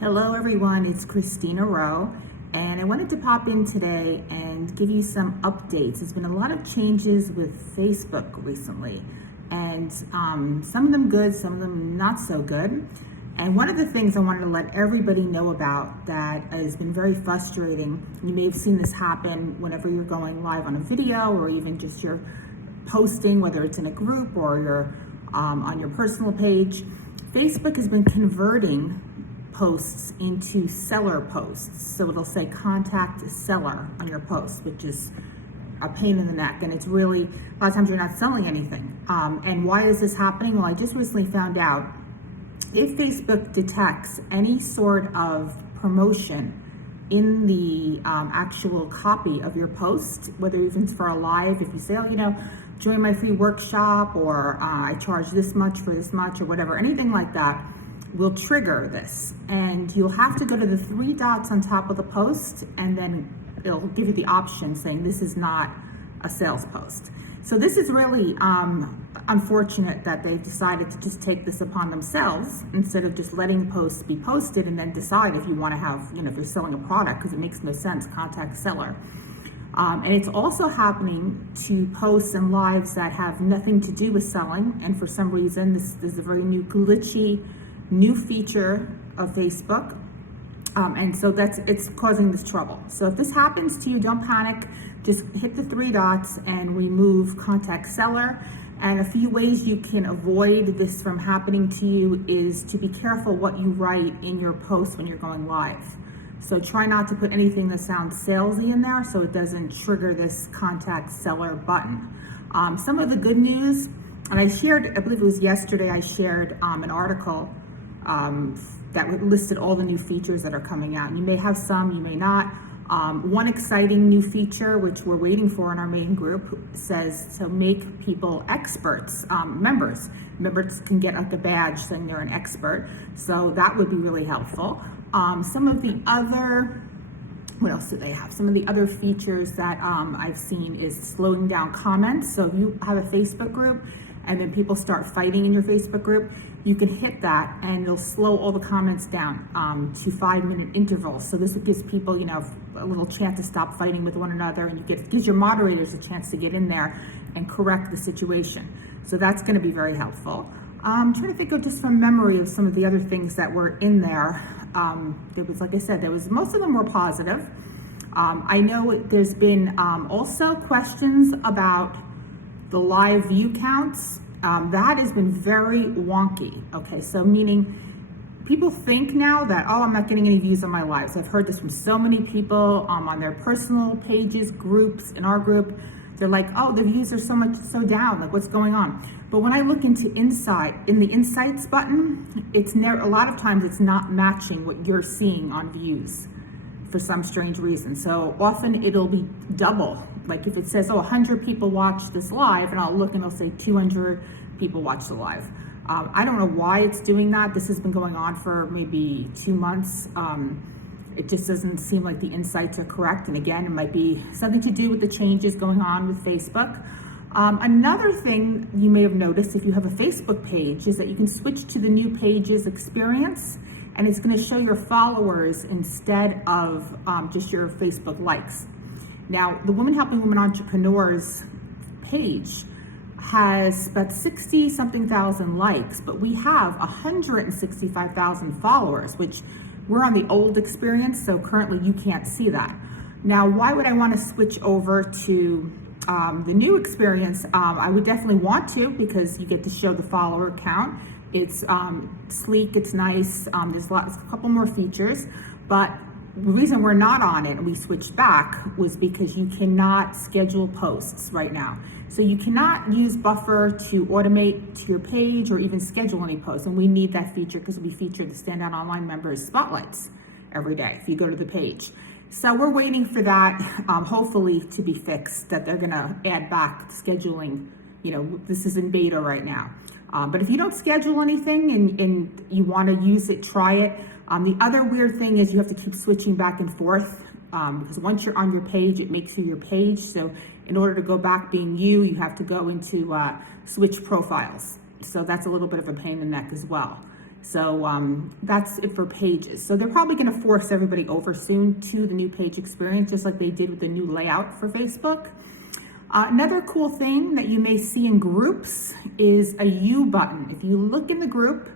Hello everyone, it's Christina Rowe, and I wanted to pop in today and give you some updates. There's been a lot of changes with Facebook recently, and some of them good, some of them not so good. And one of the things I wanted to let everybody know about that has been very frustrating, you may have seen this happen whenever you're going live on a video or even just you're posting, whether it's in a group or you're on your personal page. Facebook has been converting posts into seller posts. So it'll say contact seller on your post, which is a pain in the neck. And it's really, a lot of times you're not selling anything. And why is this happening? Well, I just recently found out if Facebook detects any sort of promotion in the actual copy of your post, whether even for a live, if you say, join my free workshop, or I charge this much for this much, or whatever, anything like that, will trigger this. And you'll have to go to the three dots on top of the post, and then it'll give you the option saying this is not a sales post. So this is really unfortunate that they've decided to just take this upon themselves instead of just letting posts be posted and then decide if you want to have, if you're selling a product, because it makes no sense, contact seller. And it's also happening to posts and lives that have nothing to do with selling. And for some reason, this is a very glitchy new feature of Facebook. And so it's causing this trouble. So if this happens to you, don't panic. Just hit the three dots and remove contact seller. And a few ways you can avoid this from happening to you is to be careful what you write in your post when you're going live. So try not to put anything that sounds salesy in there so it doesn't trigger this contact seller button. Some of the good news, and I believe it was yesterday, I shared an article that listed all the new features that are coming out. You may have some, you may not. One exciting new feature, which we're waiting for in our main group, says to make people experts, members. Members can get like a badge saying they're an expert. So that would be really helpful. Some of the other, what else do they have? Some of the other features that I've seen is slowing down comments. So if you have a Facebook group and then people start fighting in your Facebook group, you can hit that and it'll slow all the comments down to 5-minute intervals. So this gives people, a little chance to stop fighting with one another, and gives your moderators a chance to get in there and correct the situation. So that's going to be very helpful. I'm trying to think of just from memory of some of the other things that were in there. There was, like I said, most of them were positive. I know there's been also questions about the live view counts. That has been very wonky. Okay, so meaning people think now that, I'm not getting any views on my lives. I've heard this from so many people on their personal pages, groups, in our group. They're like, the views are so down, like what's going on? But when I look into in the insights button, a lot of times it's not matching what you're seeing on views for some strange reason. So often it'll be double. Like if it says, 100 people watched this live, and I'll look and it'll say 200 people watched the live. I don't know why it's doing that. This has been going on for maybe 2 months. It just doesn't seem like the insights are correct. And again, it might be something to do with the changes going on with Facebook. Another thing you may have noticed if you have a Facebook page is that you can switch to the new pages experience, and it's going to show your followers instead of just your Facebook likes. Now, the Women Helping Women Entrepreneurs page has about 60-something thousand likes, but we have 165,000 followers, which we're on the old experience, so currently you can't see that. Now, why would I want to switch over to the new experience? I would definitely want to, because you get to show the follower count. It's sleek, it's nice, there's a couple more features, but the reason we're not on it and we switched back was because you cannot schedule posts right now. So you cannot use Buffer to automate to your page or even schedule any posts. And we need that feature because we feature the Standout Online members spotlights every day if you go to the page. So we're waiting for that, hopefully to be fixed, that they're gonna add back scheduling. This is in beta right now. But if you don't schedule anything and you wanna use it, try it. The other weird thing is you have to keep switching back and forth because once you're on your page, it makes you your page. So in order to go back being you have to go into switch profiles. So that's a little bit of a pain in the neck as well. So that's it for pages. So they're probably going to force everybody over soon to the new page experience, just like they did with the new layout for Facebook. Another cool thing that you may see in groups is a U button. If you look in the group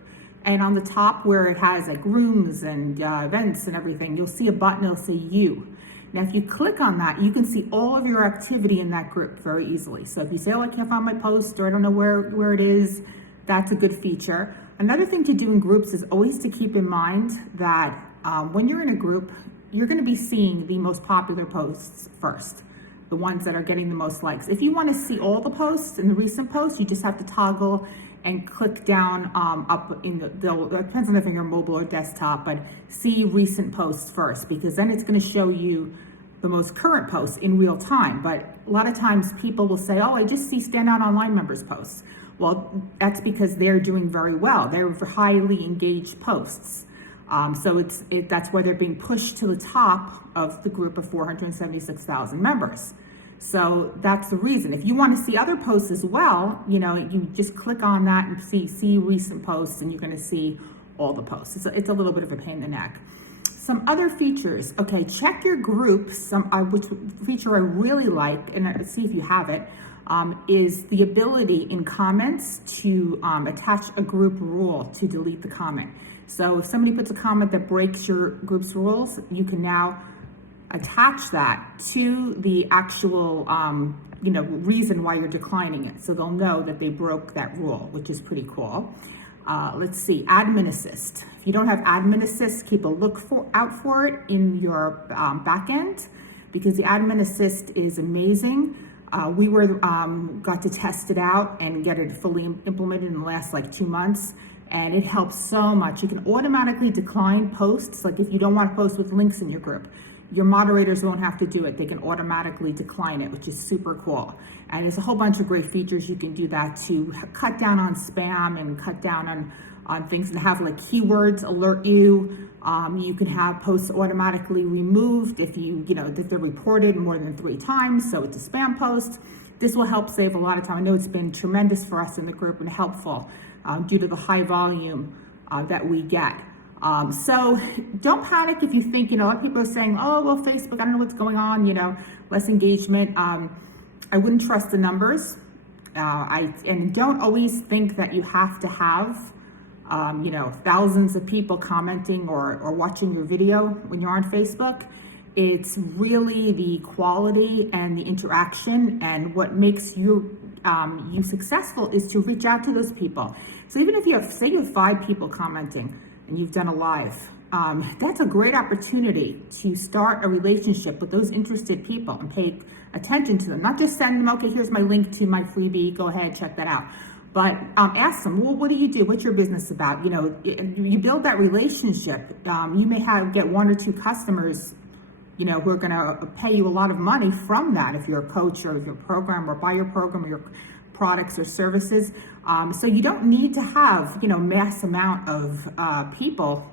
and on the top where it has like rooms and events and everything, you'll see a button, it'll say U. Now, if you click on that, you can see all of your activity in that group very easily. So if you say, oh, I can't find my post, or I don't know where it is, that's a good feature. Another thing to do in groups is always to keep in mind that when you're in a group, you're gonna be seeing the most popular posts first, the ones that are getting the most likes. If you wanna see all the posts and the recent posts, you just have to toggle and click down up in it depends on if you're mobile or desktop, but see recent posts first, because then it's gonna show you the most current posts in real time. But a lot of times people will say, oh, I just see Standout Online members posts. Well, that's because they're doing very well. They're highly engaged posts. So that's why they're being pushed to the top of the group of 476,000 members. So that's the reason. If you want to see other posts as well, you just click on that and see recent posts, and you're going to see all the posts. It's a little bit of a pain in the neck. Some other features. Okay, check your groups. Which feature I really like, and see if you have it, is the ability in comments to attach a group rule to delete the comment. So if somebody puts a comment that breaks your group's rules, you can now attach that to the actual reason why you're declining it. So they'll know that they broke that rule, which is pretty cool. Let's see, Admin Assist. If you don't have Admin Assist, keep a look out for it in your backend, because the Admin Assist is amazing. We got to test it out and get it fully implemented in the last 2 months, and it helps so much. You can automatically decline posts, like if you don't want to post with links in your group. Your moderators won't have to do it. They can automatically decline it, which is super cool. And there's a whole bunch of great features you can do that to cut down on spam and cut down on things that have keywords alert you. You can have posts automatically removed if if they're reported more than 3 times, so it's a spam post. This will help save a lot of time. I know it's been tremendous for us in the group and helpful due to the high volume that we get. So don't panic if you think, a lot of people are saying, oh, well, Facebook, I don't know what's going on, less engagement. I wouldn't trust the numbers. And don't always think that you have to have, thousands of people commenting or watching your video when you're on Facebook. It's really the quality and the interaction, and what makes you successful is to reach out to those people. So even if you have 5 people commenting, and you've done a live, that's a great opportunity to start a relationship with those interested people and pay attention to them. Not just send them, okay, here's my link to my freebie, go ahead, check that out. But ask them, well, what do you do? What's your business about? You build that relationship. You may get 1 or 2 customers, who are gonna pay you a lot of money from that, if you're a coach or if you're a program or buy your program or your products or services. So you don't need to have, mass amount of people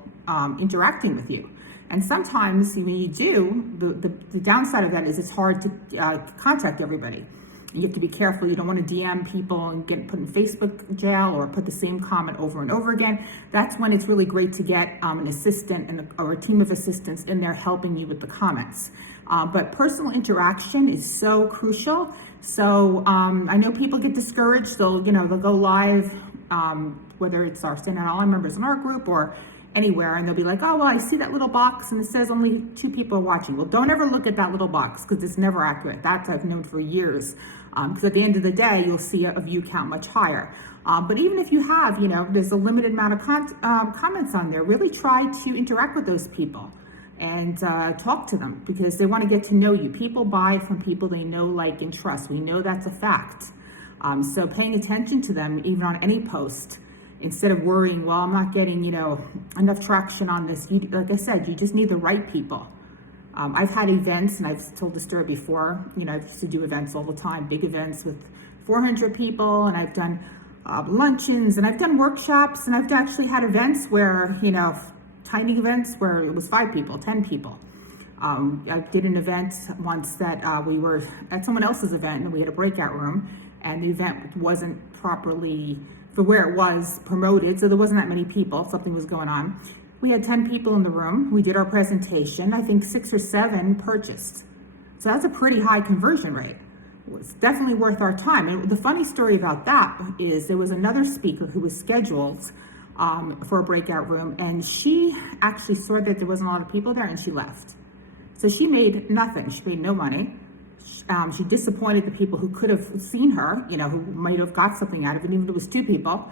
interacting with you. And sometimes when you do, the downside of that is it's hard to contact everybody. You have to be careful. You don't want to DM people and get put in Facebook jail or put the same comment over and over again. That's when it's really great to get an assistant or a team of assistants in there helping you with the comments. But personal interaction is so crucial. So I know people get discouraged. They'll go live, whether it's our Standout Online members in our group or anywhere, and they'll be like, oh, well, I see that little box and it says only 2 people are watching. Well, don't ever look at that little box, because it's never accurate. That I've known for years, because at the end of the day, you'll see a view count much higher. But even if you have, there's a limited amount of comments on there, really try to interact with those people and talk to them, because they want to get to know you. People buy from people they know, like, and trust. We know that's a fact. So paying attention to them, even on any post, instead of worrying, well, I'm not getting, enough traction on this. Like I said, you just need the right people. I've had events, and I've told the story before, I used to do events all the time, big events with 400 people, and I've done luncheons, and I've done workshops, and I've actually had events where, tiny events where it was 5 people, 10 people. I did an event once that we were at someone else's event, and we had a breakout room, and the event wasn't properly for where it was promoted, so there wasn't that many people. Something was going on. We had 10 people in the room. We did our presentation. I think 6 or 7 purchased. So that's a pretty high conversion rate. It's definitely worth our time. And the funny story about that is there was another speaker who was scheduled for a breakout room, and she actually saw that there wasn't a lot of people there and she left. So she made nothing. She made no money. She disappointed the people who could have seen her, who might have got something out of it, even if it was 2 people.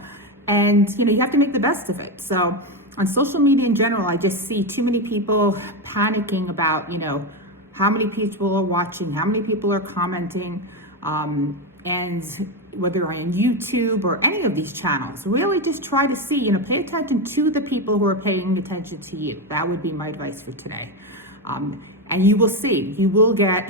And, you have to make the best of it. So on social media in general, I just see too many people panicking about, how many people are watching, how many people are commenting, and whether on YouTube or any of these channels, really just try to see, pay attention to the people who are paying attention to you. That would be my advice for today. And you will see, you will get,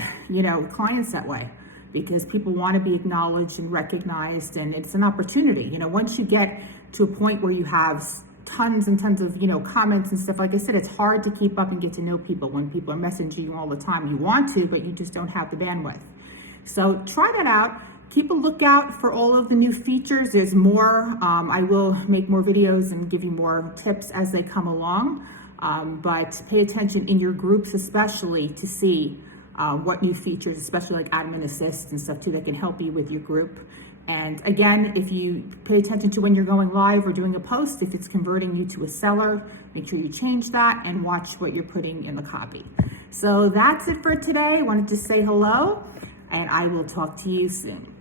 clients that way, because people want to be acknowledged and recognized, and it's an opportunity. Once you get to a point where you have tons and tons of, comments and stuff, like I said, it's hard to keep up and get to know people when people are messaging you all the time. You want to, but you just don't have the bandwidth. So try that out. Keep a lookout for all of the new features. There's more. I will make more videos and give you more tips as they come along. But pay attention in your groups, especially to see what new features, especially like admin assist and stuff too, that can help you with your group. And again, if you pay attention to when you're going live or doing a post, if it's converting you to a seller, make sure you change that and watch what you're putting in the copy. So that's it for today. I wanted to say hello, and I will talk to you soon.